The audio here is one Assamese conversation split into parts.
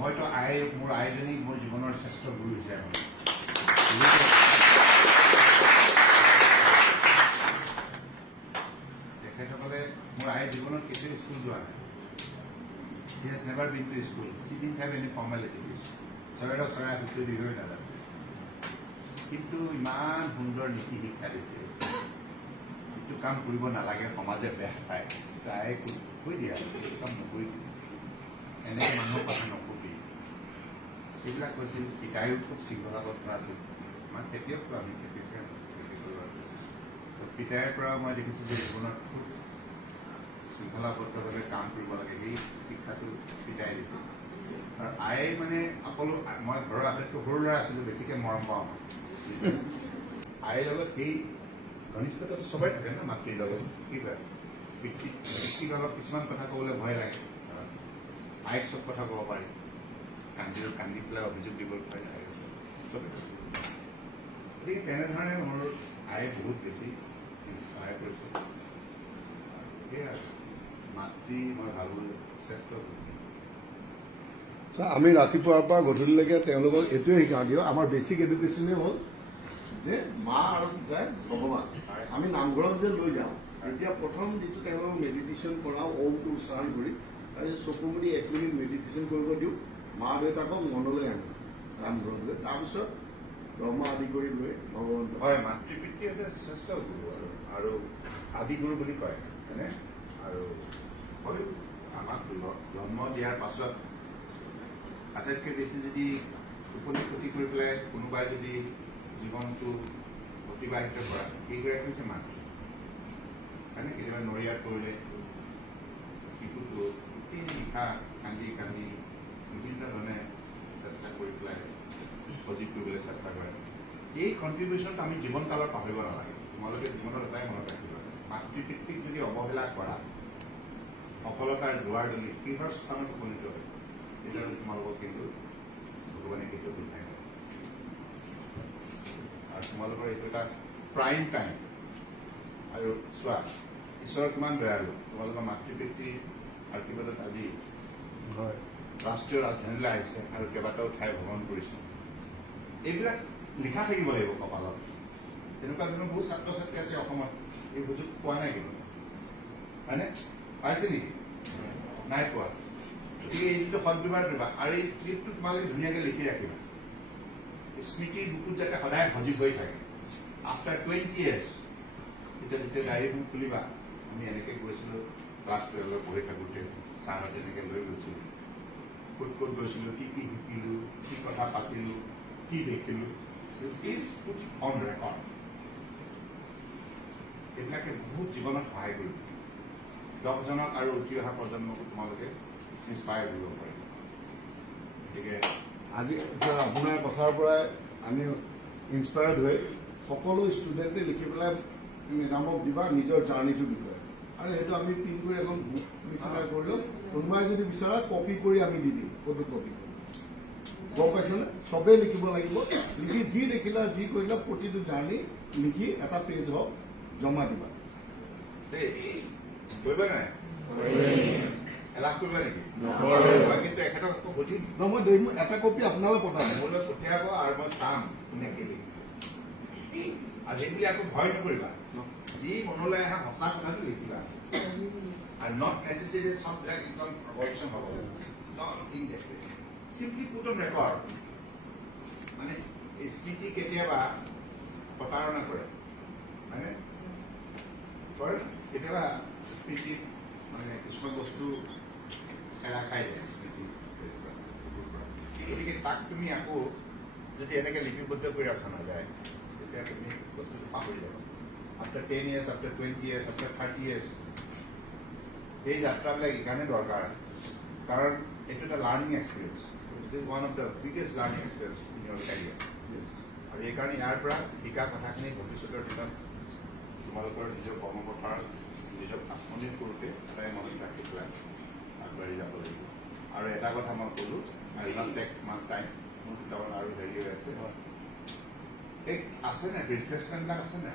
মইতো মোৰ আইজনী মোৰ জীৱনৰ শ্ৰেষ্ঠ গুৰু হিচাপে তেখেতসকলে মোৰ আইৰ জীৱনত কেতিয়াও স্কুল যোৱা নাই। She has never been to school. She didn't have any formal education. চৰাই হুঁচৰি বিষয়ে নাজানে, কিন্তু ইমান সুন্দৰ নীতি শিক্ষা দিছে। যিটো কাম কৰিব নালাগে সমাজে বেয়া পায়, তাই কৈ দিয়া এইটো কাম নকৰিবি, এনেকৈ মানুহৰ কথা নকবি, এইবিলাক কৈছিল। পিতায়ো খুব শৃংখলাবদ্ধ আছিল। আমাৰ খেতিয়কটো আমি খেতি কৰিব। পিতাইৰ পৰা মই দেখিছোঁ যে জীৱনত খুব শৃংখলাবদ্ধভাৱে কাম কৰিব লাগে, সেই শিক্ষাটো পিতাই দিছিল। আৰু আয়ে মানে সকলো, মই ঘৰৰ আটাইতকৈ সৰু ল'ৰা আছিলোঁ, বেছিকৈ মৰম পাওঁ। আইৰ লগত সেই ঘনিষ্ঠতাটো চবেই থাকে ন, মাতৃৰ লগত কি কয়, পিতৃক অলপ কিছুমান কথা ক'বলৈ ভয় লাগে। আইক চব কথা ক'ব পাৰি, কান্দি পেলাই অভিযোগ দিব পাৰি, চবেই গতিকে তেনেধৰণে মোৰ আয়ে বহুত বেছি সহায় কৰিছে। সেয়াই মাতৃ মই ভাবোঁ শ্ৰেষ্ঠ। আমি ৰাতিপুৱাৰ পৰা গধূলিলৈকে তেওঁলোকক এইটোৱে শিকাওঁ দিওঁ, আমাৰ বেছিক এডুকেশ্যনেই হ'ল যে মা আৰু পিতাই ভগৱান। আমি নামঘৰত যে লৈ যাওঁ, এতিয়া প্ৰথম যিটো তেওঁলোকক মেডিটেশ্যন কৰাওঁ, ওমটো উচ্চাৰণ কৰি তাৰপিছত চকু মুদি 1 মিনিট মেডিটেশ্যন কৰিব দিওঁ, মা দেউতাকক মনলৈ আনো নামঘৰলৈ, তাৰপিছত ব্ৰহ্মা আদি কৰি লৈ ভগৱান। হয়, মাতৃ পিতৃ হৈছে শ্ৰেষ্ঠ গুৰু আৰু আদি গুৰু বুলি কয়, হয়নে? আৰু আমাক জন্ম দিয়াৰ পাছত আটাইতকৈ বেছি যদি টোপনি ক্ষতি কৰি পেলাই কোনোবাই যদি জীৱনটো অতিবাহিত কৰা, সেইগৰাকী হৈছে মাতৃ। হয়নে? কেতিয়াবা নৰিয়াত পৰিলে শিশুটো গোটেই নিশা কান্দি কান্দি বিভিন্ন ধৰণে চেষ্টা কৰি পেলাই সজীৱ কৰিবলৈ চেষ্টা কৰে। এই কণ্ট্ৰিবিউশ্যনটো আমি জীৱনকালত পাহৰিব নালাগে। তোমালোকে জীৱনত এটাই মনত ৰাখিব লাগে, মাতৃ পিতৃক যদি অৱহেলা কৰা সফলতাৰ দুৱাৰ দলি কিহৰ স্থানত উপনীত হয়, তেতিয়াহ'লে তোমালোকক কিন্তু ভগৱানে কেতিয়াও পিন্ধাই নকৰে। আৰু তোমালোকৰ এইটো এটা প্ৰাইম টাইম। আৰু চোৱা, ঈশ্বৰ কিমান দয়ালু, তোমালোকৰ মাতৃ পিতৃ আশীৰ্বাদত আজি ৰাষ্ট্ৰীয় ৰাজধানীলৈ আহিছে আৰু কেইবাটাও ঠাই ভ্ৰমণ কৰিছে। এইবিলাক লিখা থাকিব লাগিব কপালত। তেনেকুৱা ধৰণৰ বহুত ছাত্ৰ ছাত্ৰী আছে অসমত, এই সুযোগ পোৱা নাই কিন্তু, হয়নে? পাইছে নেকি? নাই পোৱা। গতিকে এইটো সদব্যৱহাৰ কৰিবা আৰু এই ট্ৰিপটো তোমালোকে ধুনীয়াকৈ লিখি ৰাখিবা, স্মৃতিৰ বুকুত যাতে সদায় সজীৱ হৈ থাকে। আফটাৰ 20 years এতিয়া যেতিয়া ডায়েৰীখন খুলিবা, আমি এনেকৈ গৈছিলোঁ ক্লাছ 12 পঢ়ি থাকোঁতে, ছাৰহঁতে এনেকৈ লৈ গৈছিলোঁ, ক'ত ক'ত গৈছিলোঁ, কি কি শিকিলোঁ, কি কথা পাতিলোঁ, কি দেখিলোঁ, ইজ পুট অন ৰেকৰ্ড। এইবিলাকে বহুত জীৱনত সহায় কৰিব। 10জনক আৰু উঠি অহা প্ৰজন্মকো তোমালোকে ইনস্পায়াৰ কৰিব পাৰিব। গতিকে আজি আপোনাৰ কথাৰ পৰাই আমি ইনস্পায়াৰ্ড হৈ সকলো ষ্টুডেণ্টে লিখি পেলাই মেডামক দিবা নিজৰ জাৰ্ণিটোৰ বিষয়ে, আৰু সেইটো আমি প্ৰিণ্ট কৰি এখন বুক নিচিনা কৰিলোঁ। কোনোবাই যদি বিচাৰা কপি কৰি আমি দি দিম, ফটো কপি কৰি। গম পাইছেনে? চবেই লিখিব লাগিব, লিখি যি দেখিলা যি কৰিলা প্ৰতিটো জাৰ্ণি লিখি এটা পেজ হওক জমা দিবা। কৰিবা নাই? এলাহ কৰিবা নেকি? মই কিন্তু এখেতক আকৌ বুজিম, মই এটা কপি আপোনালৈ পঠাম, মোলৈ পঠিয়াব আৰু মই চাম কোনে কি লিখিছে। আৰু সেই বুলি আকৌ ভয় নকৰিবা, যি মনলৈ আহা সঁচা কথাটো লিখিবা। আৰু নট নেচেচেৰি চববিলাক একদম প্ৰভাৱিত হ'ব। Simply put on record. মানে স্মৃতি কেতিয়াবা প্ৰতাৰণা কৰে, হয়নে? কৰে কেতিয়াবা স্মৃতিত মানে কিছুমান বস্তু এৰা খাই যায় স্মৃতি। গতিকে তাক তুমি আকৌ যদি এনেকৈ লিপিবদ্ধ কৰি ৰখা নাযায়, তেতিয়া তুমি বস্তুটো পাহৰি যাবা। After 10 years, after 20 years, after 30 years, এই যাত্ৰাবিলাক এইকাৰণে দৰকাৰ, কাৰণ এইটো এটা learning experience. It is one of the biggest learning experience in your career. আৰু এইকাৰণে ইয়াৰ পৰা শিকা কথাখিনি ভৱিষ্যতৰ দিনত তোমালোকৰ নিজৰ কৰ্মপথাৰ নিজৰ আত্মনিয়োগ কৰোঁতে এটাই মনত ৰাখি পেলাই আগবাঢ়ি যাব লাগিব। আৰু এটা কথা মই ক'লোঁ, আই নট টেক মাছ টাইম, মোৰ দুটামান আৰু হেৰি হৈ আছে। এই আছে নাই ৰিফ্ৰেছমেণ্টবিলাক আছে নাই?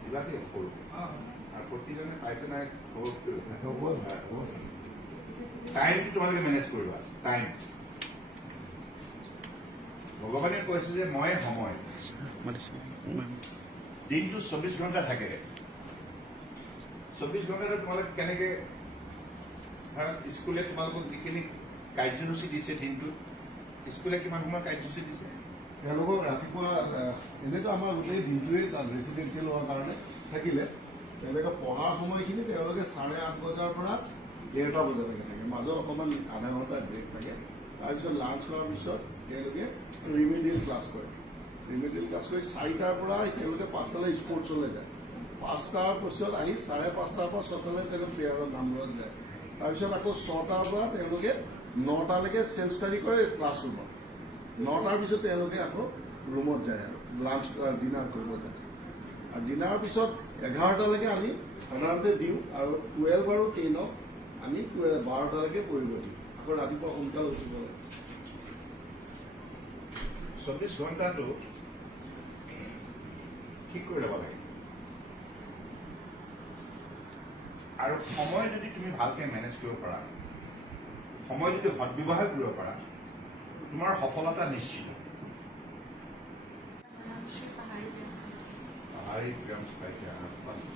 কিবাকে সৰু আৰু প্ৰতিজনে পাইছে নাই? টাইমটো তোমালোকে মেনেজ কৰিবা টাইম ভগৱানে কৈছে যে মই সময় দিনটো 24 ঘণ্টা থাকে 24 ঘণ্টাটো তোমালোকে কেনেকে স্কুলে তোমালোকক যিখিনি কাৰ্যসূচী দিছে দিনটোত স্কুলে কিমান সময়ৰ কাৰ্যসূচী দিছে তেওঁলোকক ৰাতিপুৱা এনেতো আমাৰ গোটেই দিনটোৱে তাত ৰেচিডেঞ্চিয়েল হোৱাৰ কাৰণে থাকিলে তেওঁলোকে পঢ়াৰ সময়খিনি তেওঁলোকে 8:30 বজাৰ পৰা 1:30 বজালৈকে থাকে মাজত অকণমান আধা ঘণ্টাৰ ব্ৰেক থাকে তাৰপিছত লাঞ্চ কৰাৰ পিছত তেওঁলোকে ৰিমেডিয়েল ক্লাছ কৰে ৰিমেডিয়েল ক্লাছ কৰি 4টাৰ পৰা তেওঁলোকে 5টালৈ স্পৰ্টছলৈ যায় 5টাৰ পিছত আহি 5:30 পৰা 6টালৈ তেওঁলোকে প্ৰেয়াৰৰ নামঘৰত যায় তাৰপিছত আকৌ 6টাৰ পৰা তেওঁলোকে 9টালৈকে চেল্ফ ষ্টাডি কৰে ক্লাছৰুমত 9টাৰ পিছত তেওঁলোকে আকৌ ৰুমত যায় আৰু লাঞ্চ ডিনাৰ কৰিব যায় আৰু ডিনাৰৰ পিছত 11টালৈকে আমি সাধাৰণতে দিওঁ আৰু 12 আৰু 10ক আমি 12টালৈকে পঢ়িব দিওঁ আকৌ ৰাতিপুৱা সোনকালে উঠিব লাগে 24 ঘণ্টাটো ঠিক কৰি ল'ব লাগে আৰু সময় যদি তুমি ভালকে মেনেজ কৰিব পাৰা সময় যদি সদ্ব্যৱহাৰ কৰিব পাৰা তোমাৰ সফলতা নিশ্চিত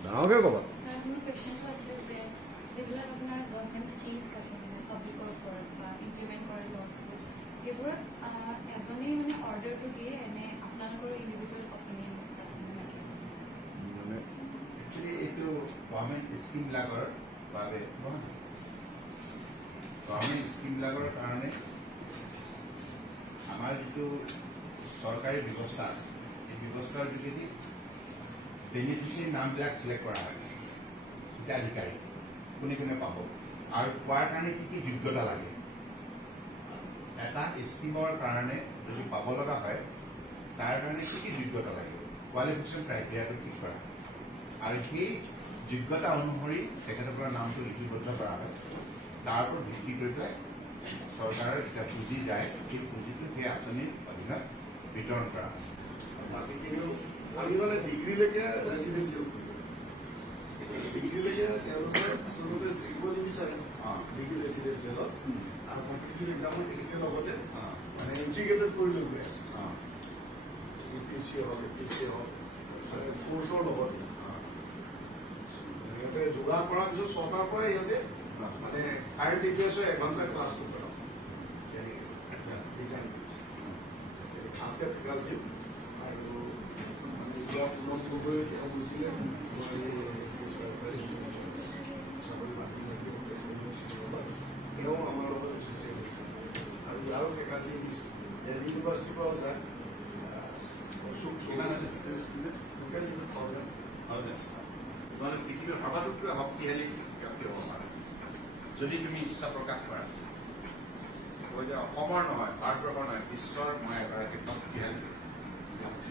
ডাঙৰকে ক'বা Sir, মোৰ কুৱেশ্যনটো আছিলে যে যিবিলাক আপোনাৰ গভৰ্ণমেণ্ট স্কিমছ থাকে মানে পাব্লিকৰ ওপৰত বা ইমপ্লিমেণ্ট কৰে লছবোৰ সেইবোৰত এজনেই মানে অৰ্ডাৰটো দিয়ে এনে আপোনালোকৰ ইণ্ডিভিজুৱেল অপিনিয়ন মানে একচুৱেলি এইটো গভৰ্ণমেণ্ট স্কিমবিলাকৰ বাবে গভৰ্ণমেণ্ট স্কিমবিলাকৰ কাৰণে আমাৰ যিটো চৰকাৰী ব্যৱস্থা আছে এই ব্যৱস্থাৰ যোগেদি বেনিফিচিয়াৰী নামবিলাক চিলেক্ট কৰা হয় হিতাধিকাৰী কোনে কোনে পাব আৰু পোৱাৰ কাৰণে কি কি যোগ্যতা লাগে এটা স্কিমৰ কাৰণে যদি পাব লগা হয় তাৰ কাৰণে কি কি যোগ্যতা লাগিব কোৱালিফিকেশ্যন ক্ৰাইটেৰিয়াটো ঠিক কৰা হয় আৰু সেই যোগ্যতা অনুসৰি তেখেতসকলৰ নামটো লিপিবদ্ধ কৰা হয় তাৰ ওপৰত ভিত্তি কৰি পেলাই চৰকাৰৰ যেতিয়া পুঁজি যায় সেই পুঁজিটো সেই আঁচনিৰ অধীনত বিতৰণ কৰা হয় বাকীখিনিও আমি মানে ডিগ্ৰীলৈকে ৰেচিডেঞ্চিয়েল ডিগ্ৰীলৈকে তেওঁলোকে থাকিব নিবিচাৰে ডিগ্ৰী ৰেচিডেঞ্চিয়েলত আৰু কম্পিটিটিভ এক্সামত তেখেতে লগতে মানে ইণ্টিগ্ৰেটেড কৰি লৈ গৈ আছে ইউ পি এছ চি হওক এ পি এছ চি হওক ফ'ৰ্চৰ লগত সিহঁতে যোগাৰ কৰাৰ পিছত 6টাৰ পৰাই সিহঁতে মানে হায়াৰ টিচাৰ্ছে এঘণ্টা ক্লাছ কৰিব আছে ফেকাল্টি আৰু মানে যোৱা পুনৰ গগৈ তেওঁ গৈছিলে তেওঁ আমাৰ লগত এছ'চিয়েট হৈছে আৰু ইয়াৰো ফেকাল্টি দিল্লী ইউনিভাৰ্চিটিৰ পৰাও যায় তোমালোক পৃথিৱীৰ সবাতোতকৈ শক্তিশালী ব্যক্তি হ'ব পাৰে যদি তুমি ইচ্ছা প্ৰকাশ কৰা অসমৰ নহয় ভাৰতবৰ্ষৰ নহয় বিশ্বৰ মই এগৰাকী শক্তিশালী ব্যক্তি